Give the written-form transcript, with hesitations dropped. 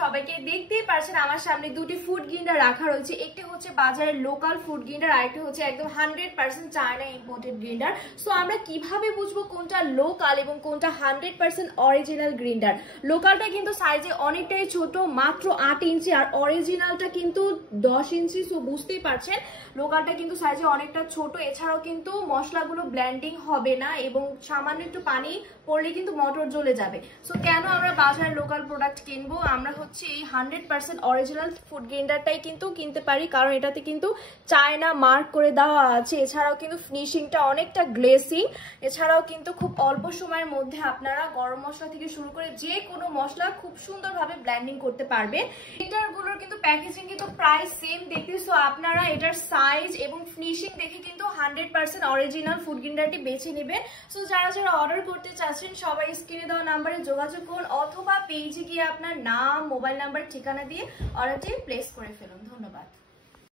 সবাইকে। দেখতেই পাচ্ছেন আমার সামনে দুটি ফুড গ্রাইন্ডার রাখা রয়েছে, একটি হচ্ছে বাজারের লোকাল ফুড গ্রাইন্ডার, আরেকটি হচ্ছে একদম 100% চায়না ইম্পোর্টেড গ্রাইন্ডার। সো আমরা কিভাবে বুঝবো কোনটা লোকাল এবং কোনটা 100% অরিজিনাল গ্রাইন্ডার? লোকালটা কিন্তু সাইজে অনেকটাই ছোট, মাত্র 8 ইঞ্চি, আর অরিজিনালটা কিন্তু 10 ইঞ্চি। সো বুঝতেই পারছেন লোকালটা কিন্তু সাইজে অনেকটা ছোট। এছাড়াও কিন্তু মশলাগুলো ব্লেন্ডিং হবে না এবং সামান্য একটু পানি পড়লে কিন্তু মোটর জ্বলে যাবে। সো কেন আমরা বাজারের লোকাল প্রোডাক্ট কিনবো? আমরা হচ্ছে এই 100% অরিজিনাল ফুড গ্রাইন্ডারটাই কিন্তু কিনতে পারি, কারণ এটাতে কিন্তু চায়না মার্ক করে দেওয়া আছে। এছাড়াও কিন্তু ফিনিশিংটা অনেকটা গ্লেসিং। এছাড়াও কিন্তু খুব অল্প সময়ের মধ্যে আপনারা গরম মশলা থেকে শুরু করে যে কোনো মশলা খুব সুন্দরভাবে ব্লেন্ডিং করতে পারবেন। গ্রাইন্ডারগুলোর কিন্তু প্যাকেজিং কিন্তু প্রায় সেম দেখতে। সো আপনারা এটার সাইজ এবং ফিনিশিং দেখে কিন্তু 100% অরিজিনাল ফুড গ্রাইন্ডারটি বেছে নেবেন। সো যারা যারা অর্ডার করতে চাচ্ছেন সবাই স্ক্রিনে দেওয়া নাম্বারে যোগাযোগ করুন, অথবা পেজে গিয়ে আপনার নাম, মোবাইল নাম্বার, ঠিকানা দিয়ে অর্ডারটি প্লেস করে ফেলুন। ধন্যবাদ।